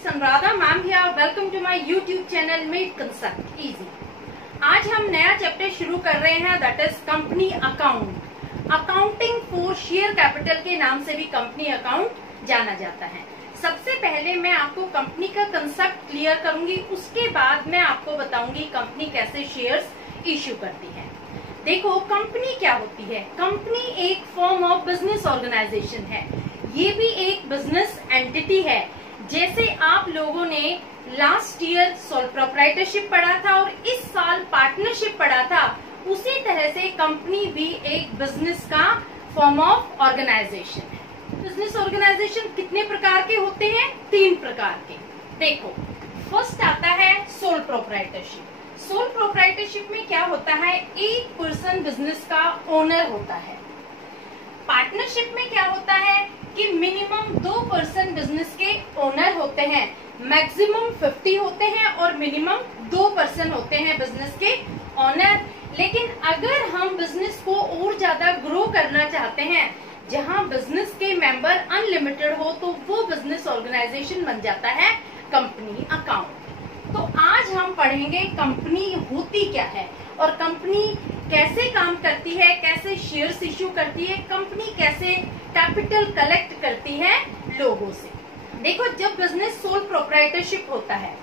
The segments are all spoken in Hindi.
it's Anuradha ma'am here. Welcome to my YouTube channel Made Concept Easy. आज हम नया चैप्टर शुरू कर रहे हैं, that is company account. Accounting for share capital के नाम से भी कंपनी अकाउंट जाना जाता है। सबसे पहले मैं आपको कंपनी का कंसेप्ट क्लियर करूंगी, उसके बाद मैं आपको बताऊंगी कंपनी कैसे शेयर्स इश्यू करती है। देखो कंपनी क्या होती है। कंपनी एक फॉर्म ऑफ बिजनेस ऑर्गेनाइजेशन है, ये भी एक बिजनेस एंटिटी है। जैसे आप लोगों ने लास्ट ईयर सोल प्रोप्राइटरशिप पढ़ा था और इस साल पार्टनरशिप पढ़ा था, उसी तरह से कंपनी भी एक बिजनेस का फॉर्म ऑफ ऑर्गेनाइजेशन है। बिजनेस ऑर्गेनाइजेशन कितने प्रकार के होते हैं? 3 प्रकार के। देखो फर्स्ट आता है सोल प्रोप्राइटरशिप। सोल प्रोप्राइटरशिप में क्या होता है, एक पर्सन बिजनेस का ओनर होता है। पार्टनरशिप में क्या होता है कि मिनिमम 2 पर्सन बिजनेस के ओनर होते हैं, मैक्सिमम 50 होते हैं और मिनिमम 2 पर्सन होते हैं बिजनेस के ओनर। लेकिन अगर हम बिजनेस को और ज्यादा ग्रो करना चाहते हैं, जहां बिजनेस के मेंबर अनलिमिटेड हो, तो वो बिजनेस ऑर्गेनाइजेशन बन जाता है कंपनी अकाउंट। तो आज हम पढ़ेंगे कंपनी होती क्या है और कंपनी कैसे काम करती है, कैसे शेयर्स इश्यू करती है, कंपनी कैसे कैपिटल कलेक्ट करती है लोगों से। देखो जब बिजनेस सोल प्रोप्राइटरशिप होता है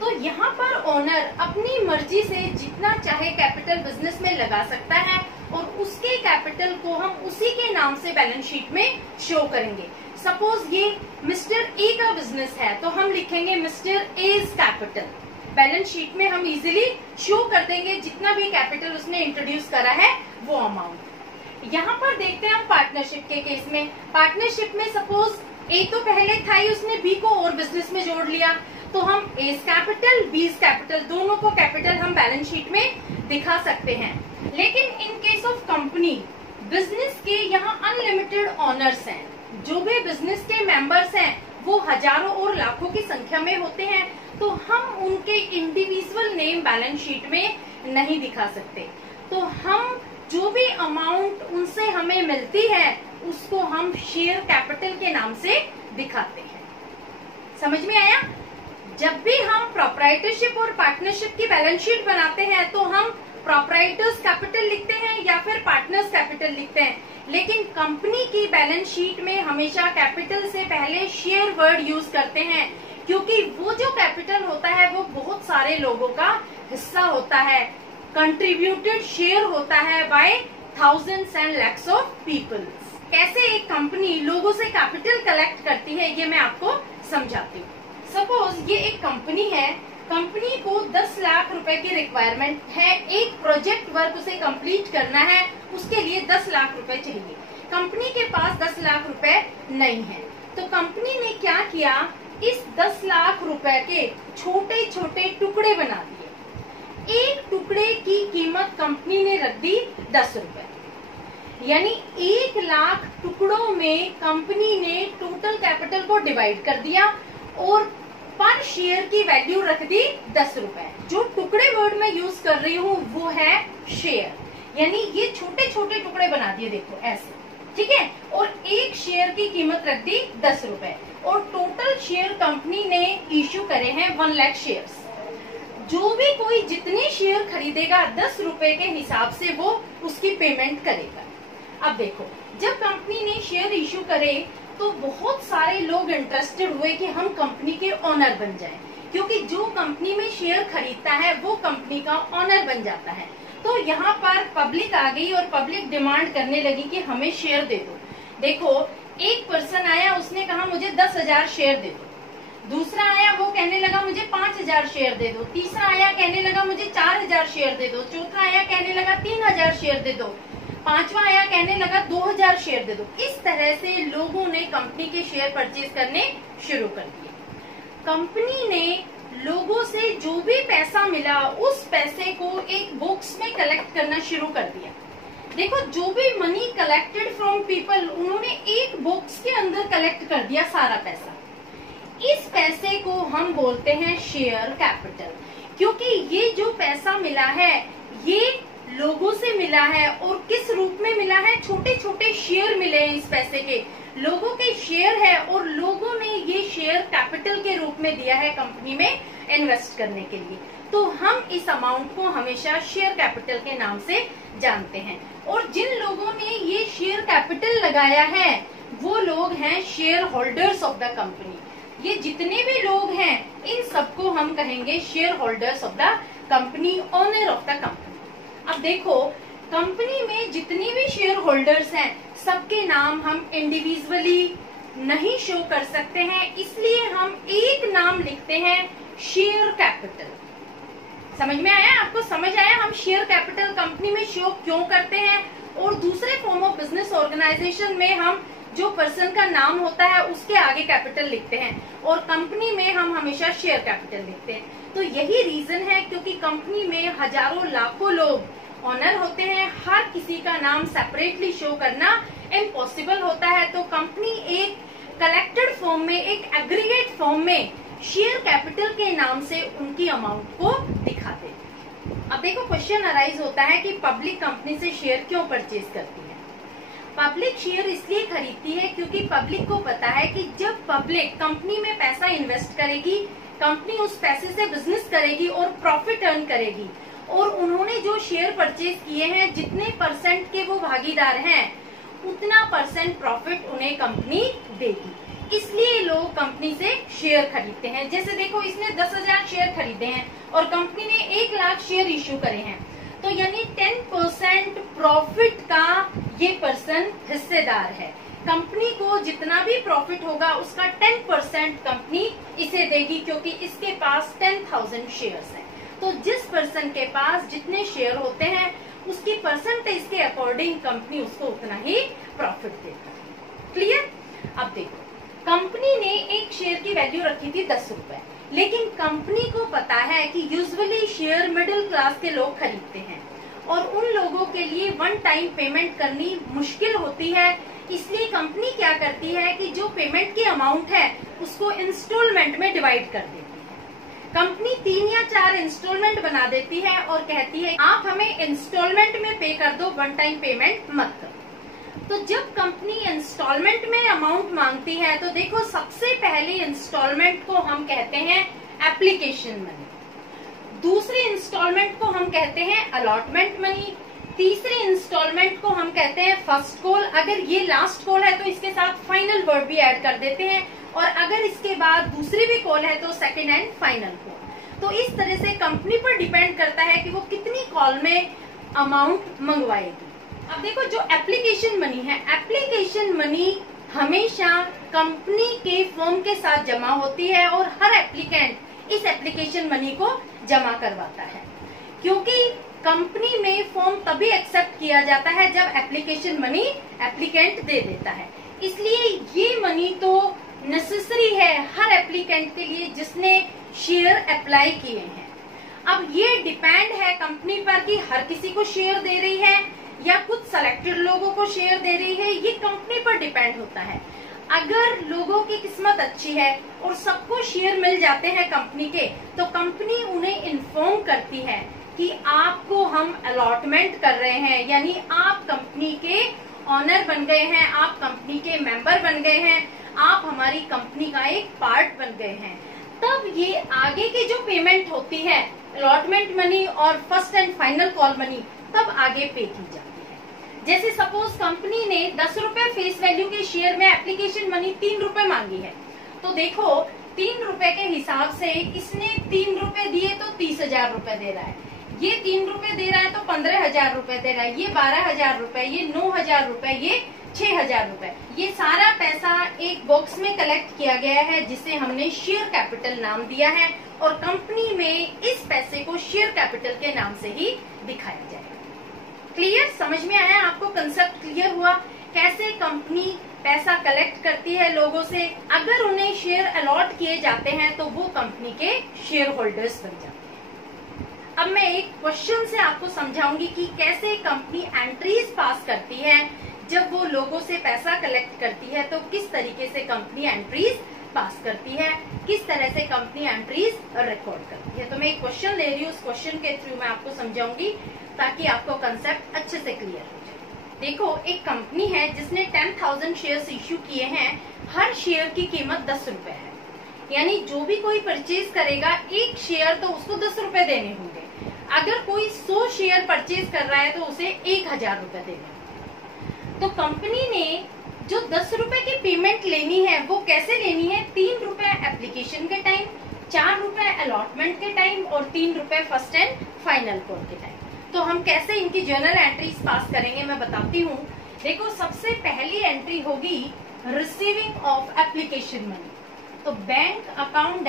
तो यहाँ पर ओनर अपनी मर्जी से जितना चाहे कैपिटल बिजनेस में लगा सकता है और उसके कैपिटल को हम उसी के नाम से बैलेंस शीट में शो करेंगे। सपोज ये मिस्टर ए का बिजनेस है तो हम लिखेंगे mister A's capital. Balance sheet में हम इजीली शो कर देंगे जितना भी कैपिटल उसने इंट्रोड्यूस करा है वो अमाउंट। यहाँ पर देखते हैं हम पार्टनरशिप के केस में। पार्टनरशिप में सपोज ए तो पहले था ही, उसने बी को और बिजनेस में जोड़ लिया, तो हम एज कैपिटल बीज कैपिटल दोनों को कैपिटल हम बैलेंस शीट में दिखा सकते हैं। लेकिन in case of company business के यहाँ अनलिमिटेड ओनर्स हैं, जो भी बिजनेस के मेंबर्स हैं वो हजारों और लाखों की संख्या में होते हैं, तो हम उनके इंडिविजुअल नेम बैलेंस शीट में नहीं दिखा सकते। तो हम जो भी अमाउंट उनसे हमें मिलती है उसको हम शेयर कैपिटल के नाम से दिखाते हैं। समझ में आया? जब भी हम प्रोप्राइटरशिप और पार्टनरशिप की बैलेंस शीट बनाते हैं तो हम प्रोप्राइटर्स कैपिटल लिखते हैं या फिर पार्टनर्स कैपिटल लिखते हैं, लेकिन कंपनी की बैलेंस शीट में हमेशा कैपिटल से पहले शेयर वर्ड यूज करते हैं, क्योंकि वो जो कैपिटल होता है वो बहुत सारे लोगों का हिस्सा होता है, कंट्रीब्यूटेड शेयर होता है by thousands and lakhs of people. कैसे एक कंपनी लोगों से कैपिटल कलेक्ट करती है ये मैं आपको समझाती हूँ। सपोज ये एक कंपनी है, कंपनी को 10 लाख रुपए की रिक्वायरमेंट है, एक प्रोजेक्ट वर्क उसे कंप्लीट करना है, उसके लिए 10 लाख रुपए चाहिए। कंपनी के पास 10 लाख रुपए नहीं है, तो कंपनी ने क्या किया, इस 10 लाख रुपए के छोटे छोटे टुकड़े बना दिए। एक टुकड़े की कीमत कंपनी ने रख दी 10 रुपए, यानी 1 लाख टुकड़ों में कंपनी ने टोटल कैपिटल को डिवाइड कर दिया और पर शेयर की वैल्यू रख दी 10 रुपए। जो टुकड़े वर्ड में यूज कर रही हूँ वो है शेयर, यानी ये छोटे छोटे टुकड़े बना दिए, देखो ऐसे, ठीक है। और एक शेयर की कीमत रख दी 10 रुपए और टोटल शेयर कंपनी ने इश्यू करे हैं 1 लाख शेयर्स। जो भी कोई जितने शेयर खरीदेगा 10 रुपए के हिसाब से वो उसकी पेमेंट करेगा। अब देखो जब कंपनी ने शेयर इश्यू करे तो बहुत सारे लोग इंटरेस्टेड हुए कि हम कंपनी के ओनर बन जाएं, क्योंकि जो कंपनी में शेयर खरीदता है वो कंपनी का ओनर बन जाता है। तो यहाँ पर पब्लिक आ गई और पब्लिक डिमांड करने लगी कि हमें शेयर दे दो। देखो एक पर्सन आया, उसने कहा मुझे 10,000 शेयर दे दो। दूसरा आया, वो कहने लगा मुझे 5,000 शेयर दे दो। तीसरा आया, कहने लगा मुझे 4,000 शेयर दे दो। चौथा आया, कहने लगा 3,000 शेयर दे दो। पांचवा आया, कहने लगा 2,000 शेयर दे दो। इस तरह से लोगों ने कंपनी के शेयर परचेज करने शुरू कर दिए। कंपनी ने लोगों से जो भी पैसा मिला उस पैसे को एक बॉक्स में कलेक्ट करना शुरू कर दिया। देखो जो भी मनी कलेक्टेड फ्रॉम पीपल, उन्होंने एक बॉक्स के अंदर कलेक्ट कर दिया सारा पैसा। इस पैसे को हम बोलते हैं शेयर कैपिटल, क्योंकि ये जो पैसा मिला है ये लोगों से मिला है और किस रूप में मिला है, छोटे छोटे शेयर मिले हैं इस पैसे के, लोगों के शेयर है और लोगों ने ये शेयर कैपिटल के रूप में दिया है कंपनी में इन्वेस्ट करने के लिए, तो हम इस अमाउंट को हमेशा शेयर कैपिटल के नाम से जानते हैं। और जिन लोगों ने ये शेयर कैपिटल लगाया है वो लोग हैं share holders of the company. ये जितने भी लोग हैं इन सबको हम कहेंगे share holders of the company, owner of the company. अब देखो, कंपनी में जितने भी शेयर होल्डर्स हैं सबके नाम हम इंडिविजुअली नहीं शो कर सकते हैं, इसलिए हम एक नाम लिखते हैं शेयर कैपिटल। समझ में आया? आपको समझ आया हम शेयर कैपिटल कंपनी में शो क्यों करते हैं? और दूसरे फॉर्म ऑफ बिजनेस ऑर्गेनाइजेशन में हम जो पर्सन का नाम होता है उसके आगे कैपिटल लिखते हैं, और कंपनी में हम हमेशा शेयर कैपिटल लिखते हैं। तो यही रीजन है, क्योंकि कंपनी में हजारों लाखों लोग ऑनर होते हैं, हर किसी का नाम सेपरेटली शो करना इम्पॉसिबल होता है। तो कंपनी एक कलेक्टेड फॉर्म में, एक एग्रीगेट फॉर्म में शेयर कैपिटल के नाम से उनकी अमाउंट को दिखाते हैं। अब देखो, क्वेश्चन अराइज होता है कि पब्लिक कंपनी से शेयर क्यों परचेज करती है? पब्लिक शेयर इसलिए खरीदती है क्योंकि पब्लिक को पता है कि जब पब्लिक कंपनी में पैसा इन्वेस्ट करेगी, कंपनी उस पैसे से बिजनेस करेगी और प्रॉफिट अर्न करेगी, और उन्होंने जो शेयर परचेज किए हैं जितने परसेंट के वो भागीदार हैं उतना परसेंट प्रॉफिट उन्हें कंपनी देगी। इसलिए लोग कंपनी से शेयर खरीदते हैं। जैसे देखो, इसने 10,000 शेयर खरीदे हैं और कंपनी ने 1 लाख शेयर इश्यू करे हैं, तो यानी 10% प्रॉफिट का ये पर्सन हिस्सेदार है। कंपनी को जितना भी प्रॉफिट होगा उसका 10% कंपनी इसे देगी, क्योंकि इसके पास 10,000 शेयर्स हैं। तो जिस पर्सन के पास जितने शेयर होते हैं उसकी परसेंटेज के अकॉर्डिंग कंपनी उसको उतना ही प्रॉफिट देती है। क्लियर? अब देखो, कंपनी ने एक शेयर की वैल्यू रखी थी 10 रुपए, लेकिन कंपनी को पता है कि यूजुअली शेयर मिडिल क्लास के लोग खरीदते हैं और उन लोगों के लिए वन टाइम पेमेंट करनी मुश्किल होती है। इसलिए कंपनी क्या करती है कि जो पेमेंट की अमाउंट है उसको इंस्टॉलमेंट में डिवाइड कर देती है। कंपनी 3 या 4 इंस्टॉलमेंट बना देती है और कहती है आप हमें इंस्टॉलमेंट में पे कर दो, वन टाइम पेमेंट मत करो। तो जब कंपनी इंस्टॉलमेंट में अमाउंट मांगती है तो देखो, सबसे पहले इंस्टॉलमेंट को हम कहते हैं एप्लीकेशन मनी, दूसरे इंस्टॉलमेंट को हम कहते हैं अलॉटमेंट मनी, तीसरे इंस्टॉलमेंट को हम कहते हैं फर्स्ट कॉल। अगर ये लास्ट कॉल है तो इसके साथ फाइनल वर्ड भी ऐड कर देते हैं, और अगर इसके बाद दूसरी भी कॉल है तो सेकेंड एंड फाइनल कॉल। तो इस तरह से कंपनी पर डिपेंड करता है कि वो कितनी कॉल में अमाउंट मंगवाएगी। अब देखो, जो एप्लीकेशन मनी है, एप्लीकेशन मनी हमेशा कंपनी के फॉर्म के साथ जमा होती है और हर एप्लीकेंट इस एप्लीकेशन मनी को जमा करवाता है, क्योंकि कंपनी में फॉर्म तभी एक्सेप्ट किया जाता है जब एप्लीकेशन मनी एप्लीकेंट दे देता है। इसलिए ये मनी तो नेसेसरी है हर एप्लीकेंट के लिए जिसने शेयर अप्लाई किए हैं। अब ये डिपेंड है कंपनी पर कि हर किसी को शेयर दे रही है या कुछ सेलेक्टेड लोगों को शेयर दे रही है, ये कंपनी पर डिपेंड होता है। अगर लोगों की किस्मत अच्छी है और सबको शेयर मिल जाते हैं कंपनी के, तो कंपनी उन्हें इन्फॉर्म करती है कि आपको हम अलॉटमेंट कर रहे हैं, यानी आप कंपनी के ऑनर बन गए हैं, आप कंपनी के मेंबर बन गए हैं, आप हमारी कंपनी का एक पार्ट बन गए हैं। तब ये आगे की जो पेमेंट होती है, अलॉटमेंट मनी और first and final call money, तब आगे पे की जाती है। जैसे सपोज कंपनी ने 10 रुपए फेस वैल्यू के शेयर में एप्लीकेशन मनी 3 रुपए मांगी है, तो देखो 3 रुपए के हिसाब से इसने 3 रुपए दिए तो 30,000 रुपए दे रहा है, ये 3 रुपए दे रहा है तो 15,000 रुपए दे रहा है, ये 12,000 रुपए, ये 9,000 रुपए, ये 6,000 रुपए। ये सारा पैसा एक बॉक्स में कलेक्ट किया गया है जिसे हमने शेयर कैपिटल नाम दिया है, और कंपनी में इस पैसे को शेयर कैपिटल के नाम से ही दिखाया जाएगा। क्लियर? समझ में आया आपको? कंसेप्ट क्लियर हुआ कैसे कंपनी पैसा कलेक्ट करती है लोगों से? अगर उन्हें शेयर अलॉट किए जाते हैं तो वो कंपनी के शेयर होल्डर्स बन जाते हैं। अब मैं एक क्वेश्चन से आपको समझाऊंगी कि कैसे कंपनी एंट्रीज पास करती है। जब वो लोगों से पैसा कलेक्ट करती है तो किस तरीके से कंपनी एंट्रीज पास करती है, किस तरह से कंपनी एंट्रीज रिकॉर्ड करती है। तो मैं एक क्वेश्चन ले रही हूँ, उस क्वेश्चन के थ्रू मैं आपको समझाऊंगी ताकि आपको कंसेप्ट अच्छे से क्लियर हो जाए। देखो, एक कंपनी है जिसने 10,000 शेयर्स इश्यू किए हैं। हर शेयर की कीमत 10 रुपए है, यानी जो भी कोई परचेज करेगा एक शेयर तो उसको 10 रुपए देने होंगे। अगर कोई 100 शेयर परचेज कर रहा है तो उसे 1,000 रुपए देने होंगे। तो कंपनी ने जो 10 रुपए की पेमेंट लेनी है वो कैसे लेनी है? 3 रुपए एप्लीकेशन के टाइम, 4 रुपए अलॉटमेंट के टाइम और 3 रुपए फर्स्ट एंड फाइनल कॉल के टाइम। तो हम कैसे इनकी जर्नल एंट्रीज पास करेंगे मैं बताती हूँ। देखो, सबसे पहली एंट्री होगी रिसीविंग ऑफ एप्लीकेशन मनी। तो bank account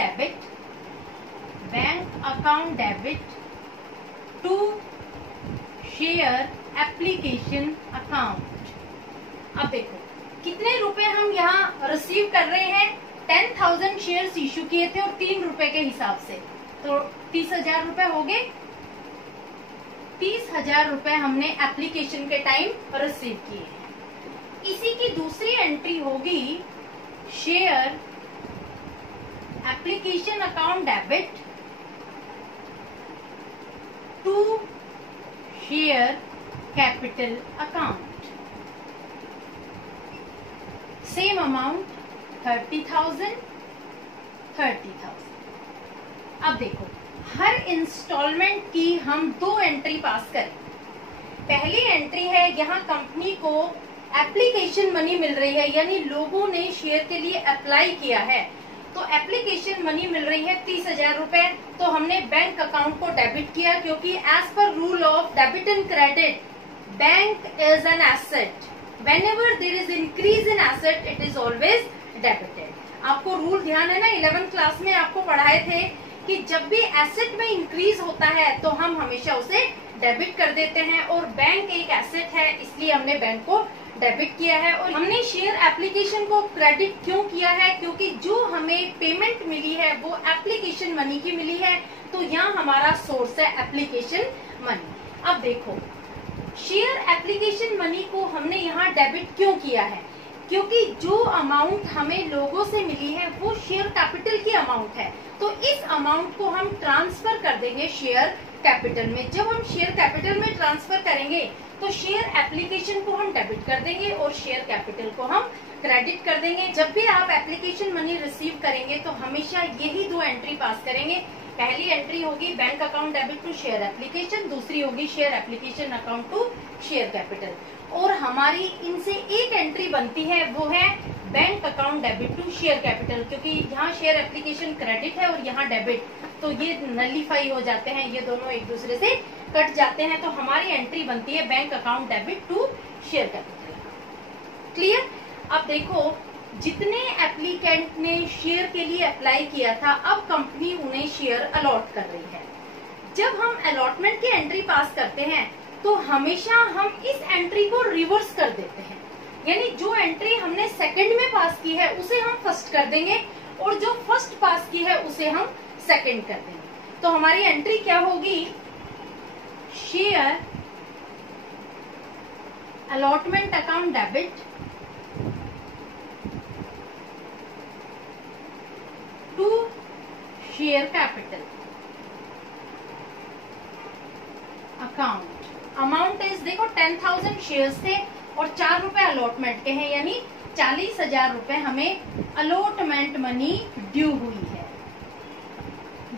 debit to share application account. अब देखो कितने रुपए हम यहाँ रिसीव कर रहे हैं। 10,000 शेयर्स इश्यू किए थे और 3 रुपए के हिसाब से, तो 30,000 रुपए हो गए। 30,000 रुपए हमने एप्लीकेशन के टाइम रिसीव किए हैं। इसी की दूसरी एंट्री होगी share application account debit to share capital account. Same amount 30,000। अब देखो, हर इंस्टॉलमेंट की हम 2 एंट्री पास करें। पहली एंट्री है यहाँ कंपनी को एप्लीकेशन मनी मिल रही है, यानी लोगों ने शेयर के लिए अप्लाई किया है, तो एप्लीकेशन मनी मिल रही है 30,000 रुपए। तो हमने बैंक अकाउंट को डेबिट किया, क्योंकि as per rule of debit and credit bank is an asset. Whenever there is increase in asset, it is always debited. आपको रूल ध्यान है ना, 11th क्लास में आपको पढ़ाए थे कि जब भी एसेट में इंक्रीज होता है तो हम हमेशा उसे डेबिट कर देते हैं, और बैंक एक एसेट है इसलिए हमने बैंक को डेबिट किया है। और हमने शेयर एप्लीकेशन को क्रेडिट क्यों किया है? क्योंकि जो हमें पेमेंट मिली है वो एप्लीकेशन मनी की मिली है, तो यहाँ हमारा सोर्स है एप्लीकेशन मनी। अब देखो, शेयर एप्लीकेशन मनी को हमने यहाँ डेबिट क्यों किया है? क्योंकि जो अमाउंट हमें लोगों से मिली है वो शेयर कैपिटल की अमाउंट है, तो इस अमाउंट को हम ट्रांसफर कर देंगे शेयर कैपिटल में। जब हम शेयर कैपिटल में ट्रांसफर करेंगे तो शेयर एप्लीकेशन को हम डेबिट कर देंगे और शेयर कैपिटल को हम क्रेडिट कर देंगे। जब भी आप एप्लीकेशन मनी रिसीव करेंगे तो हमेशा यही 2 एंट्री पास करेंगे। पहली एंट्री होगी bank account debit to share application, दूसरी होगी share application account to share capital. और हमारी इनसे एक एंट्री बनती है, वो है bank account debit to share capital, क्योंकि यहाँ शेयर एप्लीकेशन क्रेडिट है और यहाँ डेबिट, तो ये नलीफाई हो जाते हैं, ये दोनों एक दूसरे से कट जाते हैं। तो हमारी एंट्री बनती है bank account debit to share capital. Clear? अब देखो, जितने एप्लीकेंट ने शेयर के लिए अप्लाई किया था, अब कंपनी उन्हें शेयर अलॉट कर रही है। जब हम अलॉटमेंट की एंट्री पास करते हैं तो हमेशा हम इस एंट्री को रिवर्स कर देते हैं, यानी जो एंट्री हमने सेकंड में पास की है उसे हम फर्स्ट कर देंगे और जो फर्स्ट पास की है उसे हम सेकंड कर देंगे। तो हमारी एंट्री क्या होगी? Share allotment account debit to share capital account. Amount is, देखो 10,000 शेयर्स थे और 4 रुपए अलॉटमेंट के हैं, यानी 40,000 रुपए हमें अलॉटमेंट मनी ड्यू हुई है।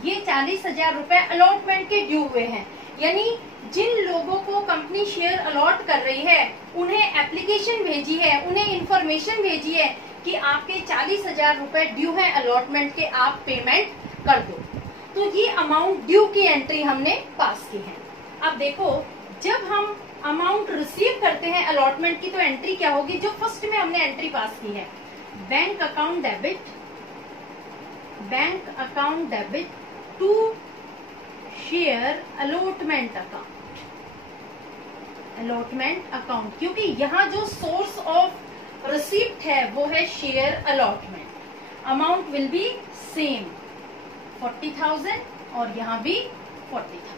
ये 40,000 रुपए अलॉटमेंट के ड्यू हुए हैं, यानी जिन लोगों को कंपनी शेयर अलॉट कर रही है उन्हें एप्लीकेशन भेजी है, उन्हें इंफॉर्मेशन भेजी है कि आपके 40,000 रुपए ड्यू है अलॉटमेंट के, आप पेमेंट कर दो। तो ये अमाउंट ड्यू की एंट्री हमने पास की है। अब देखो, जब हम अमाउंट रिसीव करते हैं अलॉटमेंट की तो एंट्री क्या होगी? जो फर्स्ट में हमने एंट्री पास की है, bank account debit to share allotment account, क्योंकि यहाँ जो सोर्स ऑफ रिसीप्ट है वो है share allotment. Amount will be same 40,000 और यहाँ भी 40,000।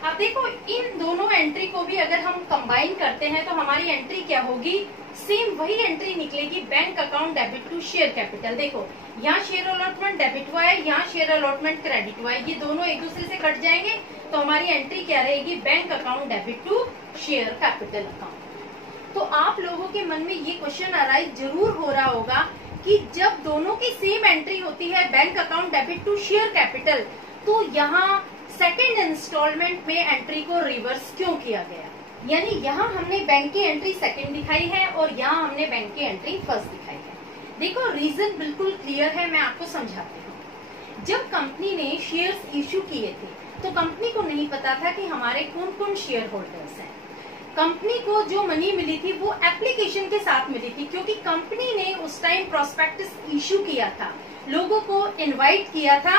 अब देखो, इन दोनों एंट्री को भी अगर हम कंबाइन करते हैं तो हमारी एंट्री क्या होगी? सेम वही एंट्री निकलेगी, bank account debit to share capital. देखो, यहाँ शेयर अलॉटमेंट डेबिट हुआ है, यहाँ शेयर अलॉटमेंट क्रेडिट हुआ है, ये दोनों एक दूसरे से कट जाएंगे, तो हमारी एंट्री क्या रहेगी? Bank account debit to share capital account. तो आप लोगों के मन में ये क्वेश्चन अराइज जरूर हो रहा होगा कि जब दोनों की सेम एंट्री होती है bank account debit to share capital, तो यहाँ सेकेंड इंस्टॉलमेंट में एंट्री को रिवर्स क्यों किया गया। यानी यहाँ हमने बैंक की एंट्री सेकेंड दिखाई है और यहाँ हमने बैंक की एंट्री फर्स्ट दिखाई है। देखो रीजन बिल्कुल क्लियर है, मैं आपको समझाती हूँ। जब कंपनी ने शेयर्स इश्यू किए थे तो कंपनी को नहीं पता था कि हमारे कौन कौन शेयर होल्डर्स हैं। कंपनी को जो मनी मिली थी वो एप्लीकेशन के साथ मिली थी, क्योंकि कंपनी ने उस टाइम प्रोस्पेक्टस इश्यू किया था, लोगों को इनवाइट किया था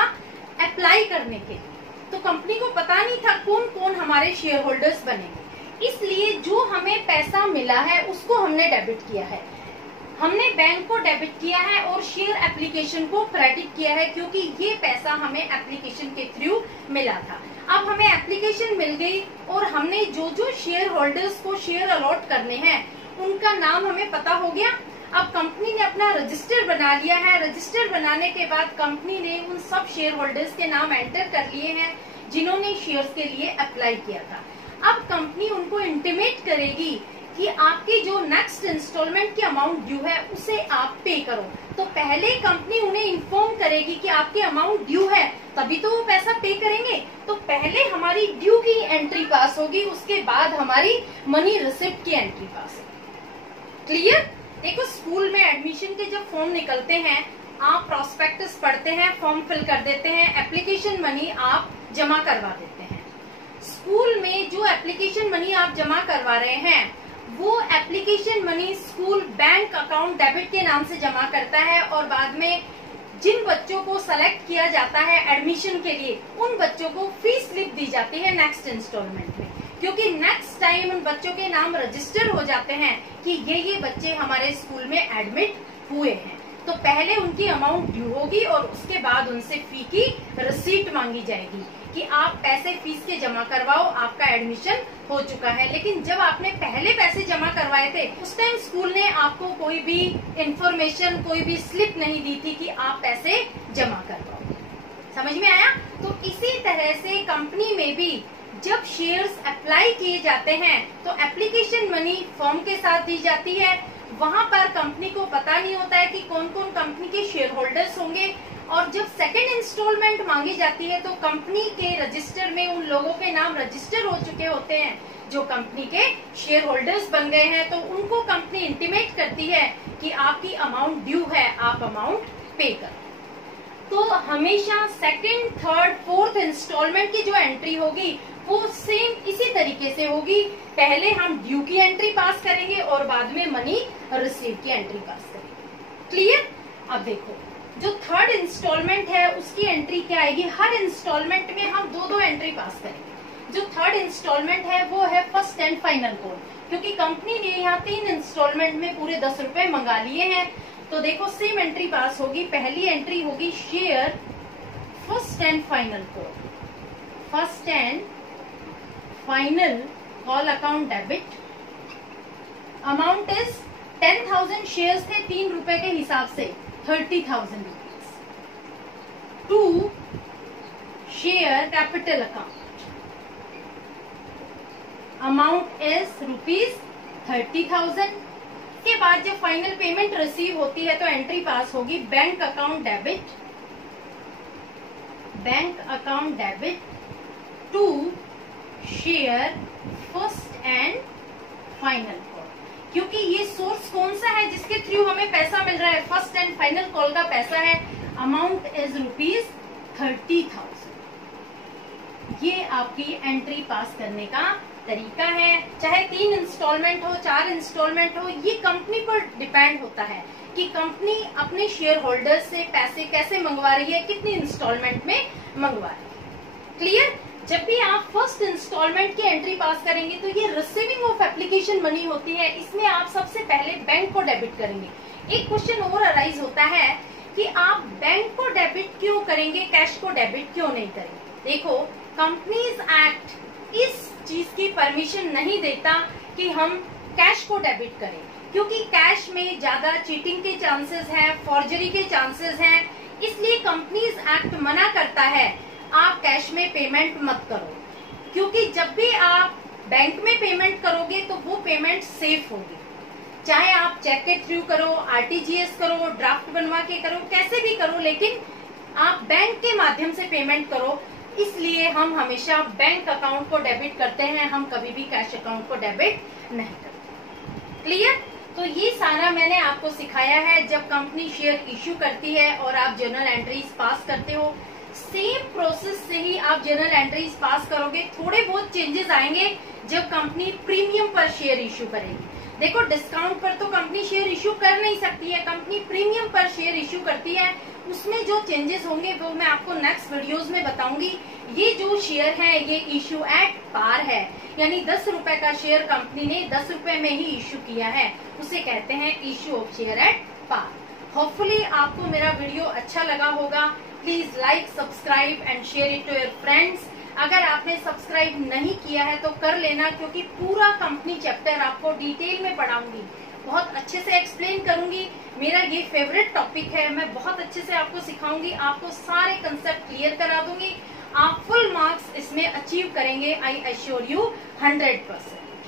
अप्लाई करने के लिए। तो कंपनी को पता नहीं था कौन कौन हमारे शेयर होल्डर्स बनेंगे, इसलिए जो हमें पैसा मिला है उसको हमने डेबिट किया है। हमने बैंक को डेबिट किया है और शेयर एप्लीकेशन को क्रेडिट किया है, क्योंकि ये पैसा हमें एप्लीकेशन के थ्रू मिला था। अब हमें एप्लीकेशन मिल गई और हमने जो जो शेयर होल्डर्स को शेयर अलॉट करने हैं उनका नाम हमें पता हो गया। अब कंपनी ने अपना रजिस्टर बना लिया है। रजिस्टर बनाने के बाद कंपनी ने उन सब शेयर होल्डर्स के नाम एंटर कर लिए हैं जिन्होंने शेयर्स के लिए अप्लाई किया था। अब कंपनी उनको इंटीमेट करेगी कि आपकी जो नेक्स्ट इंस्टॉलमेंट की अमाउंट ड्यू है उसे आप पे करो। तो पहले कंपनी उन्हें इन्फॉर्म करेगी कि आपकी अमाउंट ड्यू है, तभी तो वो पैसा पे करेंगे। तो पहले हमारी ड्यू की एंट्री पास होगी, उसके बाद हमारी मनी रिसिप्ट की एंट्री पास होगी। क्लियर। देखो स्कूल में एडमिशन के जब फॉर्म निकलते हैं, आप प्रोस्पेक्टस पढ़ते हैं, फॉर्म फिल कर देते हैं, एप्लीकेशन मनी आप जमा करवा देते हैं। स्कूल में जो एप्लीकेशन मनी आप जमा करवा रहे हैं वो application money school bank account debit के नाम से जमा करता है, और बाद में जिन बच्चों को सेलेक्ट किया जाता है एडमिशन के लिए उन बच्चों को फीस स्लिप दी जाती है नेक्स्ट इंस्टॉलमेंट में, क्योंकि नेक्स्ट टाइम उन बच्चों के नाम रजिस्टर हो जाते हैं कि ये बच्चे हमारे स्कूल में एडमिट हुए हैं। तो पहले उनकी अमाउंट ड्यू होगी और उसके बाद उनसे फी की रिसीट मांगी जाएगी कि आप पैसे फीस के जमा करवाओ, आपका एडमिशन हो चुका है। लेकिन जब आपने पहले पैसे जमा करवाए थे उस टाइम स्कूल ने आपको कोई भी इंफॉर्मेशन, कोई भी स्लिप नहीं दी थी कि आप पैसे जमा करवाओ। समझ में आया। तो इसी तरह से कंपनी में भी जब शेयर्स अप्लाई किए जाते हैं तो एप्लीकेशन मनी फॉर्म के साथ दी जाती है। वहां पर कंपनी को पता नहीं होता है कि कौन कौन कंपनी के शेयर होल्डर्स होंगे, और जब सेकेंड इंस्टॉलमेंट मांगी जाती है तो कंपनी के रजिस्टर में उन लोगों के नाम रजिस्टर हो चुके होते हैं जो कंपनी के शेयर होल्डर्स बन गए हैं। तो उनको कंपनी इंटीमेट करती है कि आपकी अमाउंट ड्यू है, आप अमाउंट पे करो। तो हमेशा सेकेंड, थर्ड, फोर्थ इंस्टॉलमेंट की जो एंट्री होगी वो सेम इसी तरीके से होगी। पहले हम ड्यू की एंट्री पास करेंगे और बाद में मनी रिसीव की एंट्री पास करेंगे। क्लियर। अब देखो जो थर्ड इंस्टॉलमेंट है उसकी एंट्री क्या आएगी। हर इंस्टॉलमेंट में हम दो एंट्री पास करेंगे। जो थर्ड इंस्टॉलमेंट है वो है फर्स्ट एंड फाइनल कॉल, क्योंकि कंपनी ने यहाँ 3 इंस्टॉलमेंट में पूरे 10 रुपए मंगा लिए हैं। तो देखो सेम एंट्री पास होगी। पहली एंट्री होगी share first and final call, first and final call account debit. Amount is 10,000 shares थे 3 रुपए के हिसाब से 30,000 rupees to share capital account. Amount is ₹30,000। के बाद जब फाइनल पेमेंट रिसीव होती है तो एंट्री पास होगी bank account debit, bank account debit to share first and final call. क्योंकि ये सोर्स कौन सा है जिसके थ्रू हमें पैसा मिल रहा है, फर्स्ट एंड फाइनल कॉल का पैसा है। Amount is ₹30,000। ये आपकी एंट्री पास करने का तरीका है। चाहे 3 इंस्टॉलमेंट हो, 4 इंस्टॉलमेंट हो, ये कंपनी पर डिपेंड होता है कि कंपनी अपने शेयर होल्डर्स से पैसे कैसे मंगवा रही है, कितनी इंस्टॉलमेंट में मंगवा रही है। क्लियर। जब भी आप फर्स्ट इंस्टॉलमेंट की एंट्री पास करेंगे तो ये रिसीविंग ऑफ एप्लीकेशन मनी होती है। इसमें आप सबसे पहले बैंक को डेबिट करेंगे। एक क्वेश्चन और अराइज होता है कि आप बैंक को डेबिट क्यों करेंगे, कैश को डेबिट क्यों नहीं करेंगे। देखो कंपनीज एक्ट इस चीज की परमिशन नहीं देता कि हम कैश को डेबिट करें, क्योंकि कैश में ज्यादा चीटिंग के चांसेस हैं, फॉर्जरी के चांसेस हैं। इसलिए कंपनीज एक्ट मना करता है आप कैश में पेमेंट मत करो, क्योंकि जब भी आप बैंक में पेमेंट करोगे तो वो पेमेंट सेफ होगी। चाहे आप चेक के थ्रू करो, आरटीजीएस करो, ड्राफ्ट बनवा के करो, कैसे भी करो, लेकिन आप बैंक के माध्यम से पेमेंट करो। इसलिए हम हमेशा बैंक अकाउंट को डेबिट करते हैं, हम कभी भी कैश अकाउंट को डेबिट नहीं करते। क्लियर? तो ये सारा मैंने आपको सिखाया है। जब कंपनी शेयर इश्यू करती है और आप जर्नल एंट्रीज पास करते हो, सेम प्रोसेस से ही आप जर्नल एंट्रीज पास करोगे। थोड़े बहुत चेंजेस आएंगे जब कंपनी प्रीमियम पर शेयर इश्यू करेगी। देखो, डिस्काउंट पर तो कंपनी शेयर इश्यू कर नहीं सकती है, कंपनी प्रीमियम पर शेयर इश्यू करती है। उसमें जो चेंजेस होंगे वो मैं आपको नेक्स्ट वीडियोस में बताऊंगी। ये जो शेयर है ये इश्यू एट पार है, यानी 10 रुपए का शेयर कंपनी ने 10 रुपए में ही इश्यू किया है, उसे कहते हैं issue of share at par. Hopefully आपको मेरा वीडियो अच्छा लगा होगा। Please like, subscribe and share it to your friends. अगर आपने सब्सक्राइब नहीं किया है तो कर लेना, क्योंकि पूरा कंपनी चैप्टर आपको डिटेल में पढ़ाऊंगी, बहुत अच्छे से एक्सप्लेन करूंगी। मेरा ये फेवरेट टॉपिक है, मैं बहुत अच्छे से आपको सिखाऊंगी, आपको सारे कंसेप्ट क्लियर करा दूंगी। आप फुल मार्क्स इसमें अचीव करेंगे, आई एश्योर यू 100%।